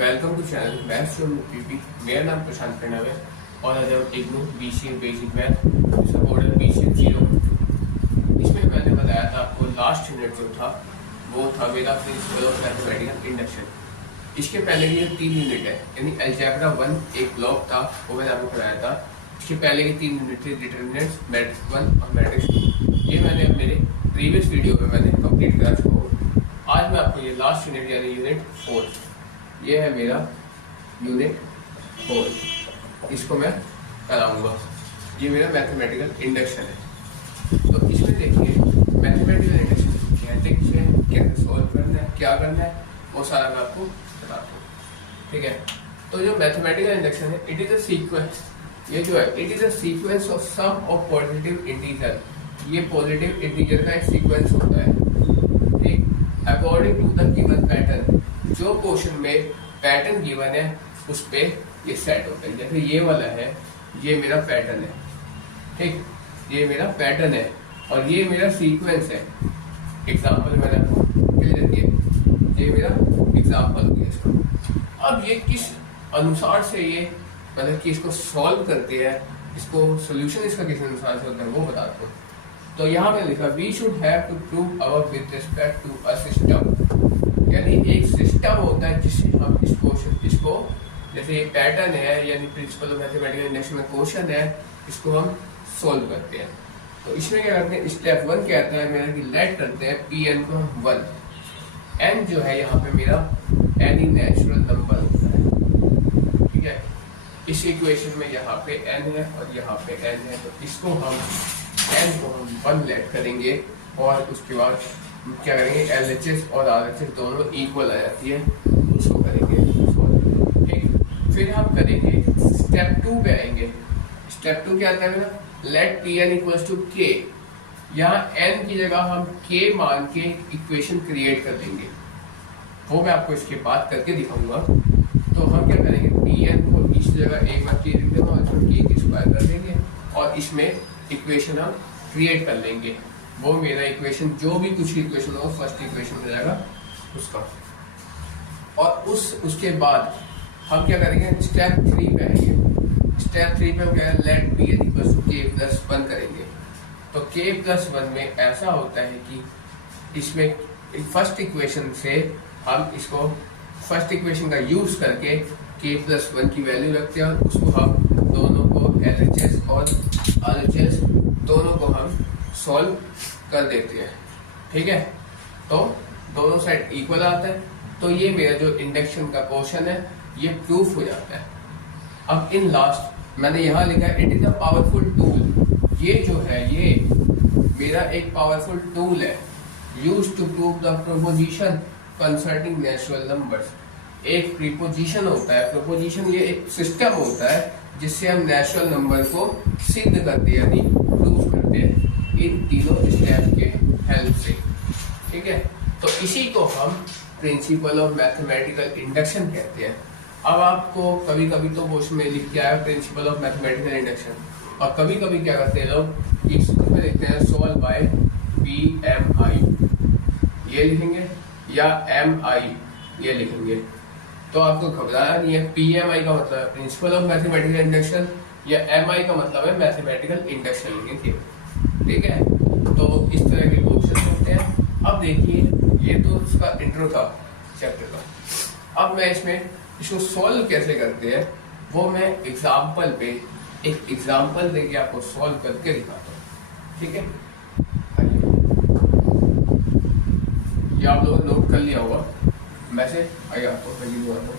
Welcome to channel maths from PP. मेरा नाम प्रशांत प्रणव है और आज हम IGNOU BCA basic math supported BCA 0 इसमें मैंने बताया था आपको लास्ट यूनिट जो था वो था मेरा प्रिंसिपल ऑफ मैथमेटिकल इंडक्शन। इसके पहले की जो 3 यूनिट है यानी अलजेब्रा 1 एक ब्लॉक था वो मैंने आपको पढ़ाया था। इसके पहले की 3 यूनिट थे डिटरमिनेंट्स, मैट्रिक्स 1 और मैट्रिक्स 2। ये मैंने मेरे प्रीवियस वीडियो में मैंने कंप्लीट करा चुका हूँ। आज मैं आपको ये लास्ट यूनिट यानी यूनिट 4 ये है मेरा यूनिट 4, इसको मैं कराऊंगा। ये मेरा मैथमेटिकल इंडक्शन है। तो इसमें देखिए मैथमेटिकल इंडक्शन कहते हैं, कैसे सॉल्व करना है, क्या करना है, वो सारा मैं आपको बताता हूँ। ठीक है, तो जो मैथमेटिकल इंडक्शन है इट इज अ सीक्वेंस। ये जो है it is a sequence of some of positive integer. ये पॉजिटिव इंटीजर का एक सीक्वेंस होता है, ठीक, according to the given pattern. जो क्वेश्चन में पैटर्न गिवन है उस पे ये सेट होता है। जैसे ये वाला है, ये मेरा पैटर्न है, ठीक, ये मेरा पैटर्न है और ये मेरा सीक्वेंस है। एग्जाम्पल मैंने आपको क्लियर दिया, ये मेरा एग्जाम्पल हो गया इसका। अब ये किस अनुसार से ये मतलब कि इसको सॉल्व करते हैं, इसको सोल्यूशन इसका किस अनुसार से होता है वो बताता हूँ। तो यहाँ पे लिखा we should have to prove our with respect to a system. यानी एक सिस्टम होता है जिससे हम इस क्वेश्चन इसको, जैसे ये पैटर्न है यानी प्रिंसिपल ऑफ मैथमेटिकल इंडक्शन में क्वेश्चन है, इसको हम सॉल्व करते हैं। तो इसमें क्या करते हैं, स्टेप 1 कहता है मेरा कि लेट करते हैं पी एन को हम 1। एन जो है यहाँ पे मेरा एनी नेचुरल नंबर होता है, ठीक है। इस इक्वेशन में यहाँ पे एन है और यहाँ पे एन है, तो इसको हम एन को हम 1 लेट करेंगे और उसके बाद क्या करेंगे LHS और RHS दोनों इक्वल आ जाती है, उसको करेंगे सॉल्व, ठीक। फिर हम करेंगे स्टेप 2 पे आएंगे। स्टेप 2 क्या आता है मेरा, let P n equals to k. यहाँ n की जगह हम k मान के इक्वेशन क्रिएट कर देंगे, वो मैं आपको इसके बाद करके दिखाऊंगा। तो हम क्या करेंगे, पी एन को इस जगह एक बार k लिख देंगे और इसमें k की स्क्वायर कर देंगे और इसमें इक्वेशन हम क्रिएट कर लेंगे। वो मेरा इक्वेशन जो भी कुछ इक्वेशन हो फर्स्ट इक्वेशन हो जाएगा उसका। और उसके बाद हम क्या करेंगे, स्टेप 3 पे आएंगे। स्टेप 3 पे हम क्या करेंगे, let B n equals to k plus 1 करेंगे। तो के प्लस 1 में ऐसा होता है कि इसमें फर्स्ट इक्वेशन से हम इसको फर्स्ट इक्वेशन का यूज करके के प्लस 1 की वैल्यू रखते हैं और उसको हम दोनों को LHS और RHS दोनों को हम सॉल्व कर देते हैं, ठीक है। तो दोनों साइड इक्वल आता है, तो ये मेरा जो इंडक्शन का क्वेश्चन है ये प्रूफ हो जाता है। अब इन लास्ट मैंने यहाँ लिखा है it is a powerful tool. ये जो है ये मेरा एक पावरफुल टूल है, use to prove the proposition concerning natural numbers. एक प्रीपोजिशन होता है, प्रोपोजिशन ये एक सिस्टम होता है जिससे हम नेचुरल नंबर को सिद्ध करते हैं यानी प्रूव करते हैं इन तीनों स्टेप के हेल्प से, ठीक है। तो इसी को हम प्रिंसिपल ऑफ मैथमेटिकल इंडक्शन कहते हैं। अब आपको कभी कभी तो क्वेश्चन में लिख के आया प्रिंसिपल ऑफ मैथमेटिकल इंडक्शन, और कभी कभी क्या करते हैं लोग इसमें लिखते हैं सोल्व बाय PMI, ये लिखेंगे या MI ये लिखेंगे। तो आपको घबराना नहीं है, PMI का मतलब है प्रिंसिपल ऑफ मैथमेटिकल इंडक्शन या MI का मतलब है मैथमेटिकल इंडक्शन लिखेंगे, ठीक है। तो इस तरह के क्वेश्चन होते हैं। अब देखिए ये तो उसका इंट्रो था चैप्टर का। अब मैं इसको सॉल्व कैसे करते हैं वो मैं एग्जाम्पल पे एक एग्जाम्पल देके आपको सॉल्व करके दिखाता हूँ, ठीक है। ये आप लोगों ने नोट कर लिया होगा, मैसेज आइए आपको पहली बार को।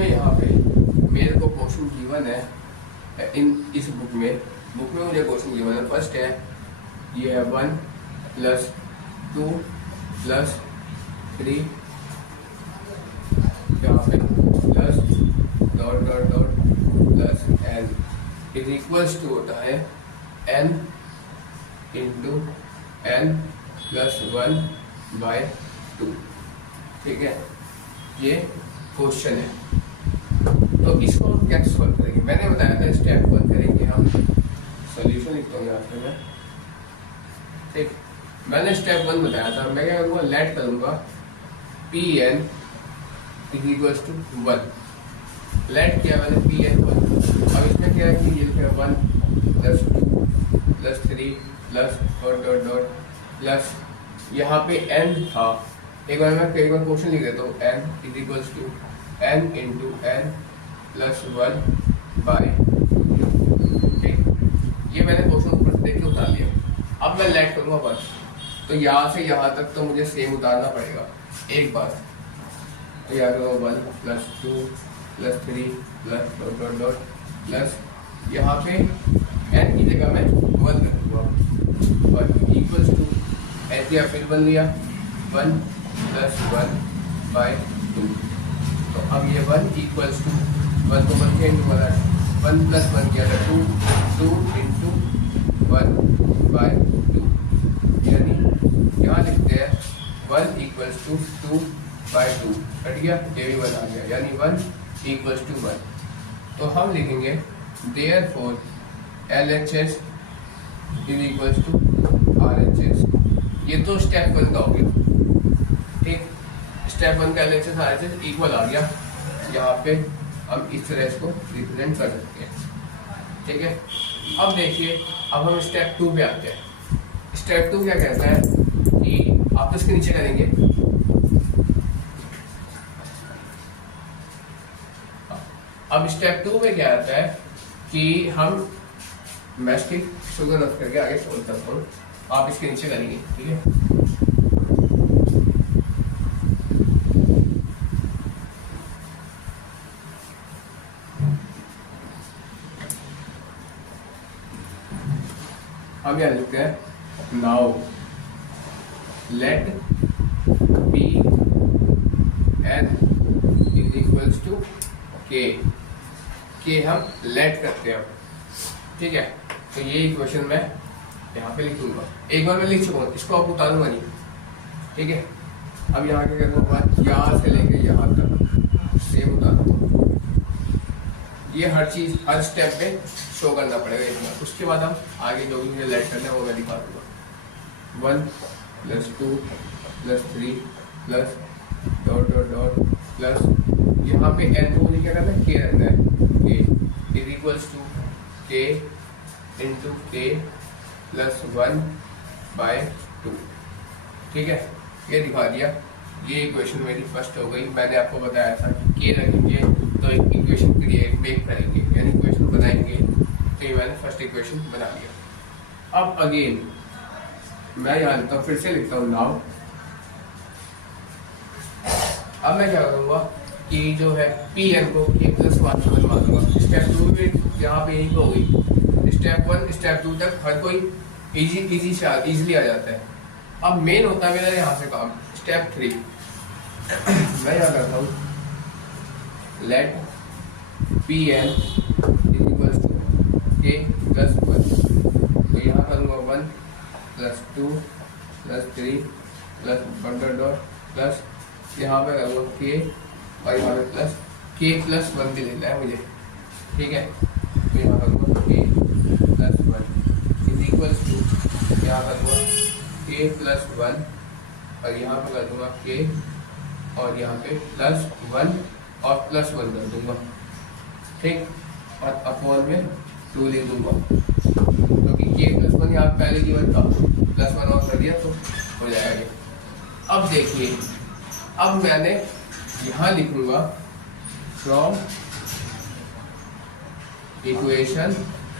यहाँ पे मेरे को क्वेश्चन गिवन है इन इस बुक में मुझे क्वेश्चन गिवन है। फर्स्ट है ये है 1 + 2 + 3 यहाँ पे plus dot dot dot is equals to होता है n इंटू n प्लस 1/2। ठीक है, ये क्वेश्चन है। तो इसको हम कैसे सॉल्व करेंगे? मैंने बताया था स्टेप 1 करेंगे हम, सॉल्यूशन लिखता हूँ यहाँ पे मैं। ठीक, मैंने स्टेप 1 बताया था। मैं क्या करूँगा, लेट करूँगा Pn is equals to 1। Let किया मैंने Pn 1। अब इसमें क्या है कि ये लिखा है 1 plus 2 plus 3 plus dot dot dot plus यहाँ पे n था। एक बार मैं कई बार क्वेश्चन लिख देता हूँ, n is equals to n into n plus 1/2। ठीक, ये मैंने क्वेश्चन ऊपर से देख के उतार लिया। अब मैं लेट करूँगा 1, तो यहाँ से यहाँ तक तो मुझे सेम उतारना पड़ेगा एक बार। तो यहाँ करूँगा 1 plus 2 plus 3 plus dot dot dot plus यहाँ पे n की जगह मैं 1 रखूँगा और इक्वल्स टू n दिया, फिर 1 लिया, 1 प्लस 1/2। तो अब ये 1 इक्वल्स टू 1 को 1 के इंटू 1 प्लस 1 किया था 2 इंटू 1/2। यानी यहाँ लिखते हैं 1 इक्वल्स टू 2/2, कट गया, ये भी 1 आ गया, यानी 1 इक्वल्स टू 1। तो हम लिखेंगे therefore LHS is equals to RHS। ये तो स्टेप 1 का हो गया। ठीक, स्टेप 1 का LHS RHS इक्वल आ गया। यहाँ पे हम इस तरह इसको रिप्रेजेंट कर सकते हैं। ठीक है, अब देखिए, अब हम स्टेप 2 पे आते हैं। स्टेप 2 क्या कहता है कि आप इसके नीचे करेंगे, अब स्टेप 2 में क्या आता है कि हम मैस्टिक शुगर रख करके आगे सोल्व करता हूँ, आप इसके नीचे करेंगे। ठीक है, हम यहाँ लिखते हैं now let P n is equals to k हम लेट करते हैं। ठीक है, तो ये इक्वेशन मैं यहाँ पे लिख दूंगा। एक बार मैं लिख चुका हूँ, इसको आप उतारूंगा नहीं। ठीक है, अब यहाँ क्या करूँगा, यहाँ से लेके यहाँ तक सेम उतारूंगा। ये हर चीज हर स्टेप पे शो करना पड़ेगा एक बार, उसके बाद हम आगे जो भी मुझे लेट करना है वो मैं दिखा दूंगा। 1 plus 2 plus 3 plus dot dot dot plus यहाँ पे n को मुझे क्या करना है, k रखना है। k is equals to k into k plus 1/2। ठीक है, ये दिखा दिया। ये इक्वेशन मेरी फर्स्ट हो गई। मैंने आपको बताया था कि k रखेंगे तो एक इक्वेशन क्रिएट मेक करेंगे, यानी इक्वेशन बनाएंगे। तो ये मैंने फर्स्ट इक्वेशन बना लिया। अब अगेन मैं यहाँ लिखता हूँ, फिर से लिखता हूँ नाउ। अब मैं क्या करूँगा कि जो है Pn को k प्लस 1 से बनवा दूंगा। स्टेप 2 में यहाँ पे यही हो गई। स्टेप 1 स्टेप 2 तक हर कोई इजीली आ जाता है। अब मेन होता है मेरा यहाँ से काम, स्टेप 3। मैं यहाँ करता हूँ let Pn is equals to k plus 1। तो यहाँ करूँगा 1 plus 2 plus 3 plus dot dot plus यहाँ पे करूँगा k और यहाँ पे प्लस k प्लस 1 भी लेना है मुझे। ठीक है, तो यहाँ करूँगा k plus 1 is equals to, यहाँ करूँगा k प्लस 1 और यहाँ पे कर दूँगा k और यहाँ पे प्लस 1 और प्लस 1 कर दूँगा। ठीक, और अपॉन में 2 ले दूँगा क्योंकि k प्लस 1 यहाँ पहले गिवन था, प्लस 1 और कर दिया तो हो जाएगा। अब देखिए, अब मैंने यहाँ लिखूंगा from equation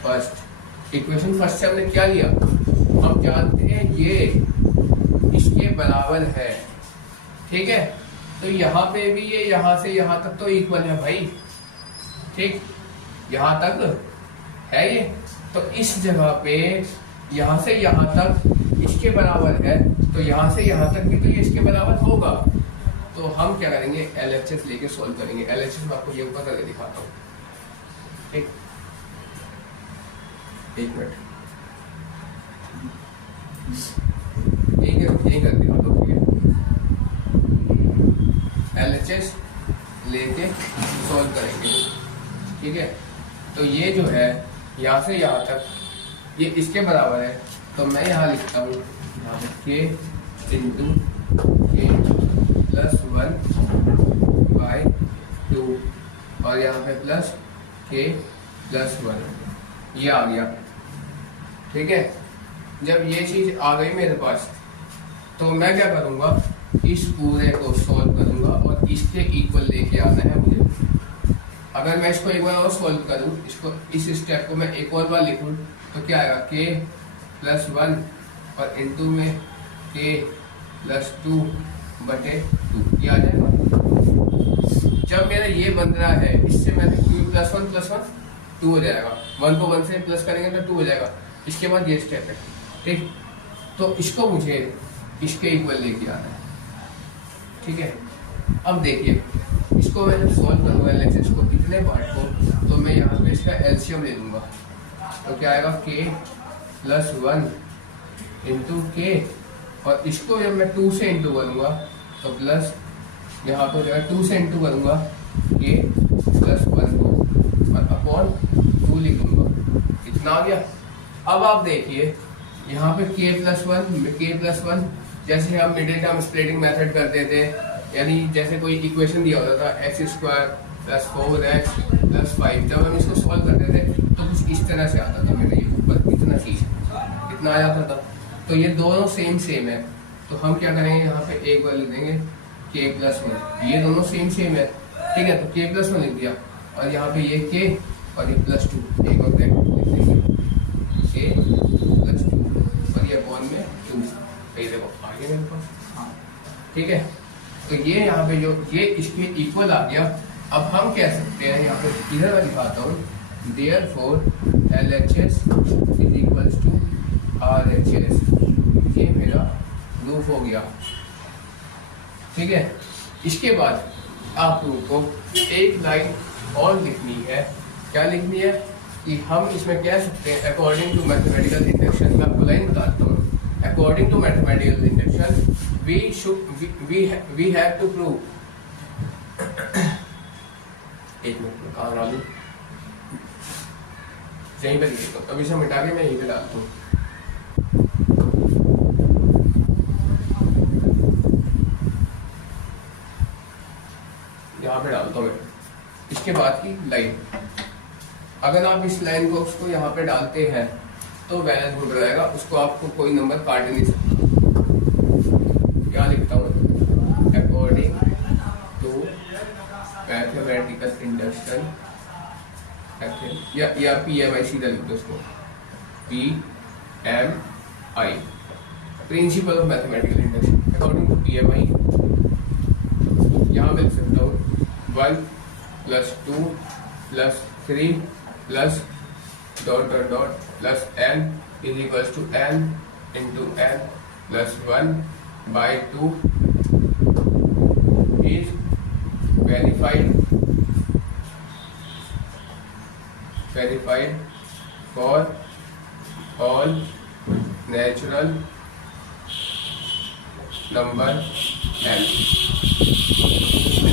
first. Equation first से हमने क्या लिया, हम जानते हैं ये इसके बराबर है। ठीक है, तो यहाँ पे भी ये यहाँ से यहाँ तक तो इक्वल है भाई। ठीक, यहाँ तक है ये, तो इस जगह पे यहाँ से यहाँ तक इसके बराबर है, तो यहाँ से यहाँ तक भी तो ये इसके बराबर होगा। तो हम क्या करेंगे, LHS लेके सॉल्व करेंगे। LHS मैं आपको ये ऊपर करके दिखाता हूँ। ठीक, एक मिनट, यही कर दिया तो LHS लेके सॉल्व करेंगे, ठीक है। तो ये जो है यहाँ से यहाँ तक ये इसके बराबर है, तो मैं यहाँ लिखता हूँ k इंटू k प्लस 1/2 और यहाँ पे प्लस k प्लस 1, ये आ गया, ठीक है। जब ये चीज आ गई मेरे पास तो मैं क्या करूँगा, इस पूरे को सॉल्व करूँगा और इसके इक्वल लेके आना है मुझे। अगर मैं इसको एक बार और सॉल्व करूँ, इसको इस स्टेप को मैं एक और बार लिखूँ तो क्या आएगा, k प्लस 1 और इंटू में k प्लस 2/2, ये आ जाएगा। जब मेरा ये बन रहा है, इससे मैंने q प्लस 1 2 हो जाएगा, 1 को 1 से प्लस करेंगे तो 2 हो जाएगा। इसके बाद ये स्टेप है, ठीक। तो इसको मुझे इसके इक्वल लेके आना है, ठीक है। अब देखिए इसको मैं जब सॉल्व करूँगा LHS को इतने पार्ट को, तो मैं यहाँ पे इसका एलसीएम ले लूँगा, तो क्या आएगा k प्लस 1 इंटू k, और इसको जब मैं 2 से इंटू करूँगा तो प्लस यहाँ पर जो है 2 से इंटू करूँगा k प्लस 1 को और अपॉन 2 लिखूँगा, इतना आ गया। अब आप देखिए यहाँ पे k प्लस 1 जैसे हम मिडिल टर्म स्प्लिटिंग मेथड करते थे, यानी जैसे कोई इक्वेशन दिया होता था x² प्लस 4x प्लस 5, जब हम इसको सॉल्व करते थे तो कुछ इस तरह से आता था, मेरे ये ऊपर इतना चीज इतना आ जाता था। तो ये दोनों सेम है, तो हम क्या करेंगे, यहाँ पे एक बार लिख देंगे k प्लस 1, ये दोनों सेम है, ठीक है। तो k प्लस 1 लिख दिया और यहाँ पे ये k और ये प्लस 2 एक और लिख देंगे k प्लस 2 और ये अपॉन में 2, देखो आ गया मेरे पास, हाँ, ठीक है। तो ये यहाँ पे जो ये इसके इक्वल आ गया। अब हम कह सकते हैं, यहाँ पे इधर मैं दिखाता हूँ, therefore LHS is equals to RHS, ये मेरा प्रूफ हो गया, ठीक है। इसके बाद आप लोगों को एक लाइन और लिखनी है, क्या लिखनी है कि हम इसमें कह सकते हैं अकॉर्डिंग टू मैथमेटिकल इंडक्शन, मैं आपको लाइन बताता हूँ। According to mathematical induction, we have to prove एक मिनट में कहाँ डालूं, यहीं पे लिखता हूँ, अभी से मिटा के मैं यहीं पे डालता हूँ। यहाँ पे डालता हूँ मैं इसके बाद की लाइन। अगर आप इस लाइन को उसको यहाँ पे डालते हैं तो बैलेंस गुड रहेगा, उसको आपको कोई नंबर काट नहीं सकता। क्या लिखता हूँ, अकॉर्डिंग टू मैथमेटिकल इंडक्शन, या PMI सीधा लिख दो उसको, PMI principle of mathematical induction, according to PMI यहाँ पे लिख सकता हूँ 1 plus 2 plus 3 plus dot dot dot plus n is equals to n into n plus 1/2 is verified for all natural number n,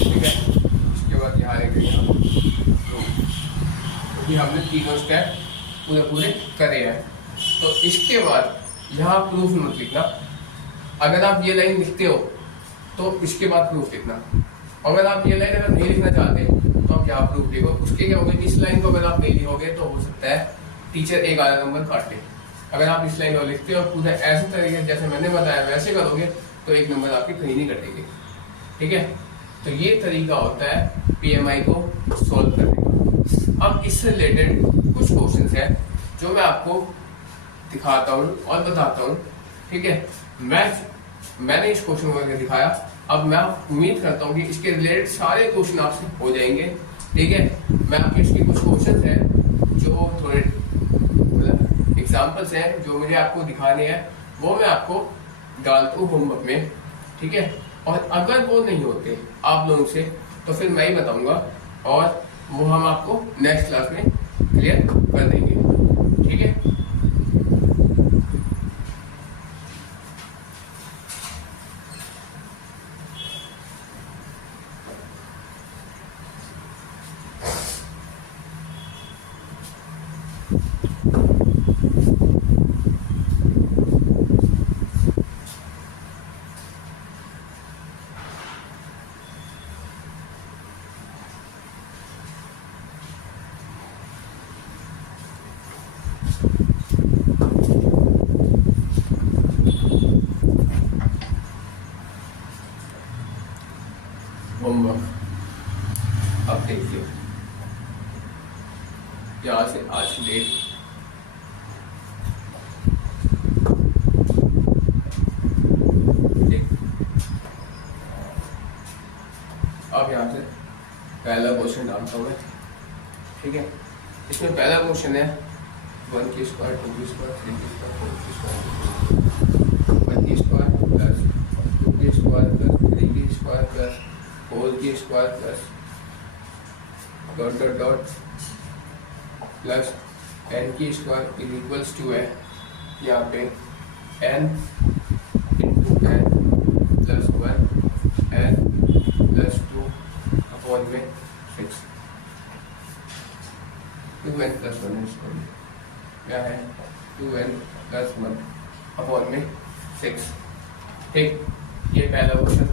ठीक है। उसके बाद यहाँ लिखेंगे क्योंकि हमने तीनों स्टेप पूरे करे हैं। तो इसके बाद यहाँ प्रूफ मत लिखना, अगर आप ये लाइन लिखते हो तो इसके बाद प्रूफ लिखना, अगर आप ये लाइन अगर नहीं लिखना चाहते तो आप यहाँ प्रूफ लिखो। उसके क्या होगा, इस लाइन को अगर आप नहीं लिखोगे तो हो सकता है टीचर एक आधा नंबर काट ले। अगर आप इस लाइन को लिखते हो पूरा ऐसे तरीके जैसे मैंने बताया वैसे करोगे तो एक नंबर आपके कहीं नहीं कटेंगे, ठीक है। तो ये तरीका होता है PMI को सॉल्व करने का। अब इससे रिलेटेड कुछ क्वेश्चंस हैं जो मैं आपको दिखाता हूँ और बताता हूँ, ठीक है। मैंने इस क्वेश्चन को करके दिखाया, अब मैं उम्मीद करता हूँ कि इसके रिलेटेड सारे क्वेश्चन आपसे हो जाएंगे, ठीक है। मैं आपके इसके कुछ क्वेश्चंस हैं जो थोड़े मतलब एग्जाम्पल्स हैं जो मुझे आपको दिखाने हैं, वो मैं आपको डालता हूँ होमवर्क में, ठीक है। और अगर वो नहीं होते आप लोगों से तो फिर मैं ही बताऊंगा और वो हम आपको नेक्स्ट क्लास में क्लियर कर देंगे, ठीक है। होमवर्क अब देखिए, यहाँ से आज डेट ठीक। अब यहाँ से पहला क्वेश्चन डालता हूँ मैं, ठीक है। इसमें पहला क्वेश्चन है 1 की स्क्वायर 2 की स्क्वायर 3 की स्क्वायर 4 की स्क्वायर 1 की स्क्वायर प्लस 2 की स्क्वायर प्लस 3 की स्क्वायर प्लस 4 की square plus dot dot dot plus n की स्क्वायर इज इक्वल्स टू है यहाँ पे n into n plus 1 n plus 2 upon में 6 2n प्लस 1 इसको क्या है 2n प्लस 1 अपॉन में 6, ठीक। ये पहला क्वेश्चन,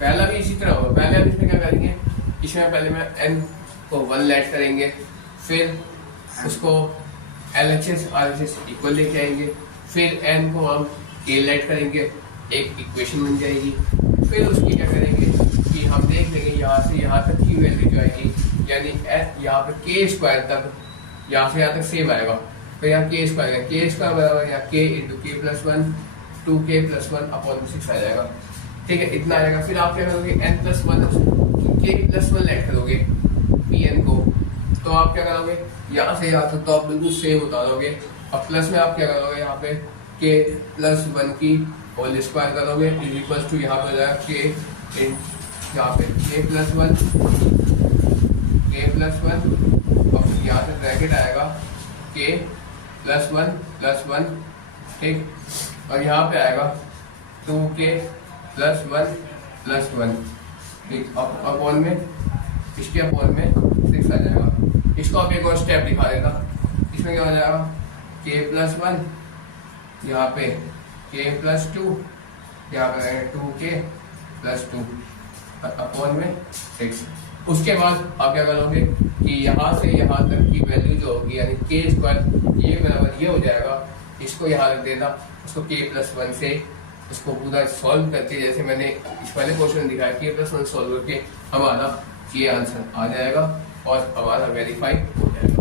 पहला भी इसी तरह होगा। पहले हम इसमें क्या करेंगे, इसमें पहले मैं n को 1 लेट करेंगे, फिर उसको LHS RHS इक्वल लेके आएंगे, फिर n को हम k लेट करेंगे, एक इक्वेशन बन जाएगी। फिर उसकी क्या करेंगे कि हम देख लेंगे यहाँ से यहाँ तक की वैल्यू जो आएगी, यानी यहाँ पे k स्क्वायर तक, यहाँ से यहाँ तक सेम आएगा। फिर यहाँ k स्क्वायर बराबर यहाँ k into k plus 1 2k plus 1 upon 6 आ जाएगा, ठीक है। इतना आ जाएगा। फिर आप क्या करोगे n plus 1 k plus 1 let करोगे pn को, तो आप क्या करोगे यहाँ से यहाँ तक तो आप बिल्कुल सेम उतार दोगे। अब प्लस में आप क्या करोगे यहाँ पे k प्लस 1 की होल स्क्वायर करोगे इज इक्वल टू यहाँ पे हो जाएगा k यहाँ पे k प्लस 1 और यहाँ से ब्रैकेट आएगा k प्लस 1 ठीक, और यहाँ पे आएगा 2k प्लस 1 ठीक, अपॉन में इसके अपॉन में 6 आ जाएगा। इसको आप एक और स्टेप दिखा देता, इसमें क्या हो जाएगा k प्लस 1 यहाँ पे k प्लस 2 यहाँ पे 2k प्लस 2 अपॉन में 6। उसके बाद आप क्या करोगे कि यहाँ से यहाँ तक की वैल्यू जो होगी यानी k स्क्वायर ये बराबर ये हो जाएगा, इसको यहाँ रख देना, उसको k प्लस 1 से उसको पूरा सॉल्व करके जैसे मैंने इस पहले क्वेश्चन दिखाया k प्लस 1 सॉल्व करके हमारा ये आंसर आ जाएगा और हमारा वेरीफाई हो जाएगा,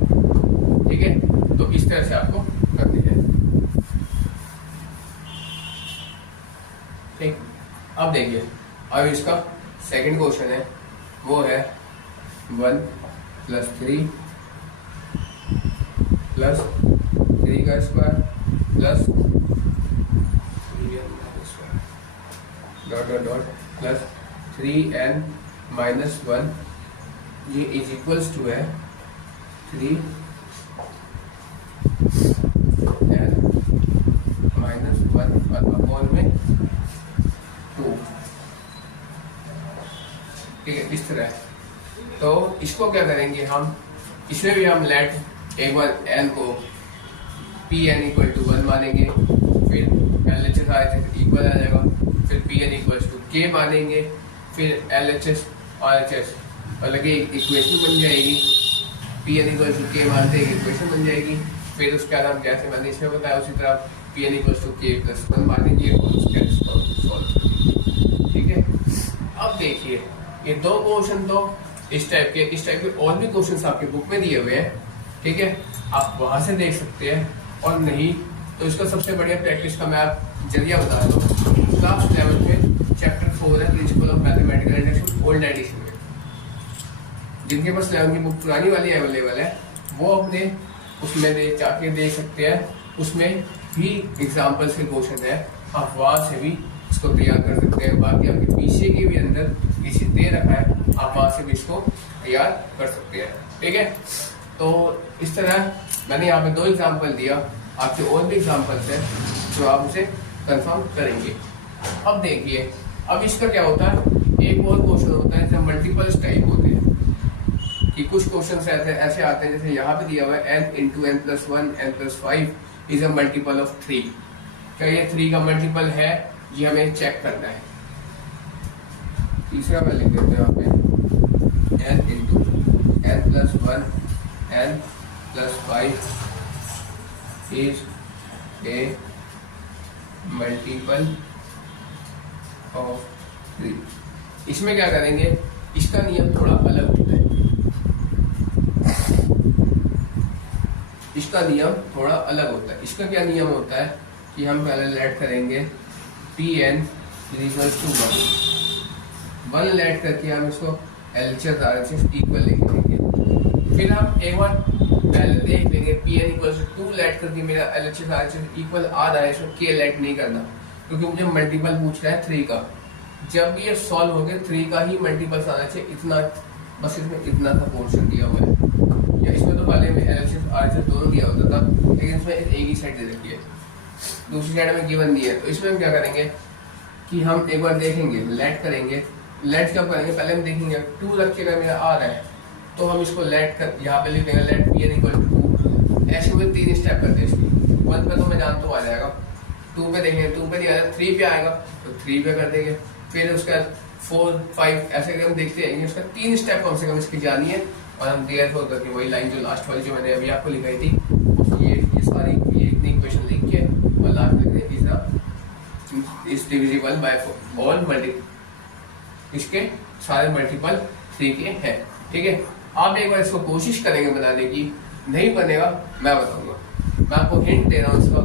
ठीक है। तो इस तरह से आपको करनी है, ठीक। अब देखिए, अब इसका सेकंड क्वेश्चन है, वो है 1 प्लस 3 प्लस 3 का square plus dot dot dot plus 3n minus 1 ये इज इक्वल्स टू है 3n माइनस 1 अपॉन में 2, ठीक है। इस तरह तो इसको क्या करेंगे हम, इसमें भी हम लेट एक बार n को Pn इक्वल टू 1 मानेंगे, फिर LHS RHS इक्वल आ जाएगा, फिर Pn इक्वल टू k मानेंगे, फिर LHS RHS अलग इक्वेशन बन जाएगी, Pn इक्वल टू k मानते हैं इक्वेशन बन जाएगी। फिर उसके बाद हम जैसे मैंने इसमें बताया उसी तरह Pn equal to k plus 1 मानेंगे और उसके सॉल्व करेंगे, ठीक है। अब देखिए ये दो क्वेश्चन तो इस टाइप के और भी क्वेश्चंस आपके बुक में दिए हुए हैं, ठीक है, आप वहां से देख सकते हैं। और नहीं तो इसका सबसे बढ़िया प्रैक्टिस का मैं आप जरिया बता दूँ, क्लास 11 में चैप्टर 4 है principle of mathematical induction old edition में। जिनके पास 11 की बुक पुरानी वाली अवेलेबल है वो अपने उसमें जाके देख सकते हैं, उसमें भी एग्जाम्पल्स के क्वेश्चन है, आप वहाँ से भी इसको तैयार कर सकते हैं। बाकी आपके पीछे के भी अंदर किसी दे रखा है, आप वहाँ से भी इसको तैयार कर सकते हैं, ठीक है। तो इस तरह मैंने यहाँ पे 2 एग्जाम्पल दिया, आपके और भी एग्जाम्पल्स हैं जो आप उसे कंफर्म करेंगे। अब देखिए, अब इसका क्या होता है, एक और क्वेश्चन होता है जब मल्टीपल्स टाइप होते हैं कि कुछ क्वेश्चन ऐसे आते हैं, जैसे यहाँ पे दिया हुआ है n into n plus 1 n plus 5 is a multiple of 3। क्या ये 3 का मल्टीपल है, ये हमें चेक करना है। तीसरा मैं लिख देते हैं यहाँ पे n into n plus 1 n plus 5 is a multiple of 3। इसमें क्या करेंगे, इसका नियम थोड़ा अलग होता है, इसका नियम थोड़ा अलग होता है। इसका क्या नियम होता है कि हम पहले लेट करेंगे Pn इक्वल्स टू 1 लेट करके हम इसको LHS RHS इक्वल लिख देंगे। फिर हम एक बार पहले देख लेंगे Pn इक्वल्स टू 2 लेट करके मेरा LHS RHS इक्वल आ रहा है, इसमें K लेट नहीं करना क्योंकि मुझे मल्टीपल पूछ रहा है 3 का। जब भी ये सॉल्व हो गया 3 का ही मल्टीपल आना चाहिए, इतना बस इसमें इतना सा पोर्शन दिया हुआ है। या इसमें तो पहले में LHS RHS दोनों दिया होता था, लेकिन इसमें एक ही साइड दे रखी है, दूसरी साइड में गिवन नहीं है। तो इसमें हम क्या करेंगे कि हम एक बार देखेंगे, लेट करेंगे। लेट कब करेंगे, पहले हम देखेंगे 2 रखिएगा मेरा आ रहा है तो हम इसको लेट कर यहाँ पे लिख देंगे लेट Pn इक्वल टू 2। ऐसे में 3 स्टेप करते हैं इसकी। 1 पे तो मैं जानता हूँ आ जाएगा, 2 पे देखेंगे 2 पे नहीं आया, 3 पे आएगा तो 3 पे कर देंगे, फिर उसका 4 5 ऐसे हम देखते हैं। उसका 3 स्टेप कम से कम इसकी जानी है। और हम देयर फोर करके वही लाइन जो लास्ट वाली जो मैंने अभी आपको लिखाई थी, ये सारी ये इतनी इक्वेशन लिख के और लास्ट लिख दें is divisible by all multi, इसके सारे मल्टीपल 3 के हैं। ठीक है, आप एक बार इसको कोशिश करेंगे बनाने की, नहीं बनेगा मैं बताऊंगा, मैं आपको हिंट दे रहा हूँ इसका,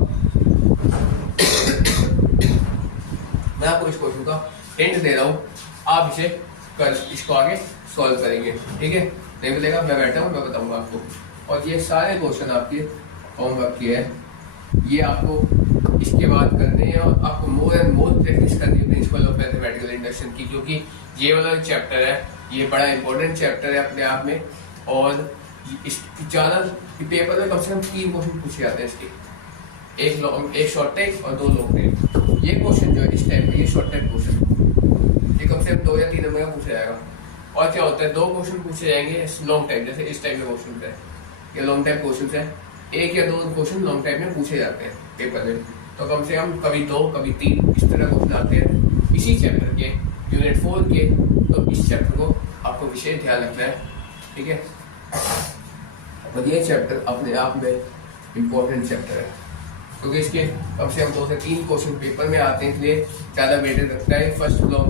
मैं आपको इस क्वेश्चन का हिंट दे रहा हूँ, आप इसे कल इसको आगे सॉल्व करेंगे। ठीक है, नहीं मिलेगा मैं बैठा हूँ, मैं बताऊंगा आपको। और ये सारे क्वेश्चन आपके होमवर्क के हैं, ये आपको इसके बाद करने हैं और आपको मोर एंड मोर प्रैक्टिस करनी है प्रिंसिपल ऑफ मैथमेटिकल इंडक्शन की, क्योंकि ये वाला चैप्टर है, ये बड़ा इंपॉर्टेंट चैप्टर है अपने आप में। और इस ज़्यादा पेपर में कम से कम 3 क्वेश्चन पूछे जाते हैं इसके, एक शॉर्ट टाइप और 2 लॉन्ग टाइप। ये क्वेश्चन जो है इस टाइप का, ये शॉर्ट टाइप क्वेश्चन, ये कम से कम 2 या 3 नंबर का पूछा जाएगा। और क्या होता है, 2 क्वेश्चन पूछे जाएंगे लॉन्ग टाइप, जैसे इस टाइप के क्वेश्चन है, ये लॉन्ग टाइप क्वेश्चन है, 1 या 2 क्वेश्चन लॉन्ग टाइप में पूछे जाते हैं पेपर में। तो कम से कम कभी 2 कभी 3 इस तरह क्वेश्चन आते हैं इसी चैप्टर के, यूनिट 4 के। तो इस चैप्टर को आपको विशेष ध्यान रखना है। ठीक है, और ये चैप्टर अपने आप में इम्पोर्टेंट चैप्टर है, क्योंकि इसके कम से कम 2 से 3 क्वेश्चन पेपर में आते हैं, इसलिए ज़्यादा वेटेज रखता है। फर्स्ट ब्लॉक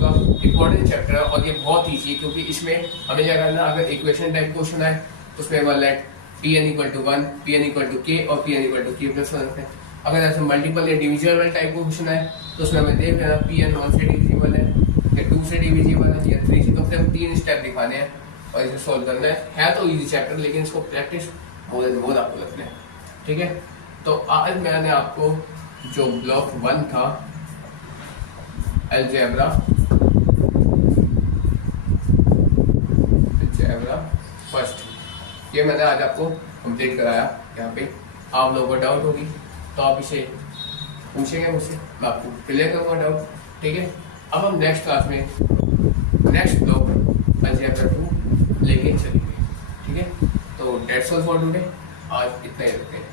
का इम्पोर्टेंट चैप्टर है और ये बहुत ईजी, क्योंकि इसमें हमें क्या करना, अगर इक्वेशन टाइप क्वेश्चन आए तो उसमें one let Pn equal to 1, Pn equal to K और Pn equal to K plus 1 है। अगर ऐसे मल्टीपल या डिविजिबल टाइप को क्वेश्चन आए तो उसमें हमें देख लेना Pn 1 से डिविजिबल है या 2 से डिविजिबल है या 3 से, कम से कम 3 स्टेप दिखाने हैं और इसे सॉल्व करना है तो इजी चैप्टर, लेकिन इसको प्रैक्टिस मोर आपको लगना है। ठीक है, तो आज मैंने आपको जो ब्लॉक 1 था अलजेब्रा फर्स्ट, ये मैंने आज आपको कंप्लीट कराया। यहाँ पे आप लोगों को डाउट होगी तो आप इसे पूछेंगे मुझसे, मैं आपको क्लियर करूँगा डाउट। ठीक है, अब हम नेक्स्ट क्लास में नेक्स्ट ब्लॉक अलजेब्रा 2 लेके चलेंगे। ठीक है, तो डेट्स ऑल फॉर टुडे, आज इतना ही रखते हैं।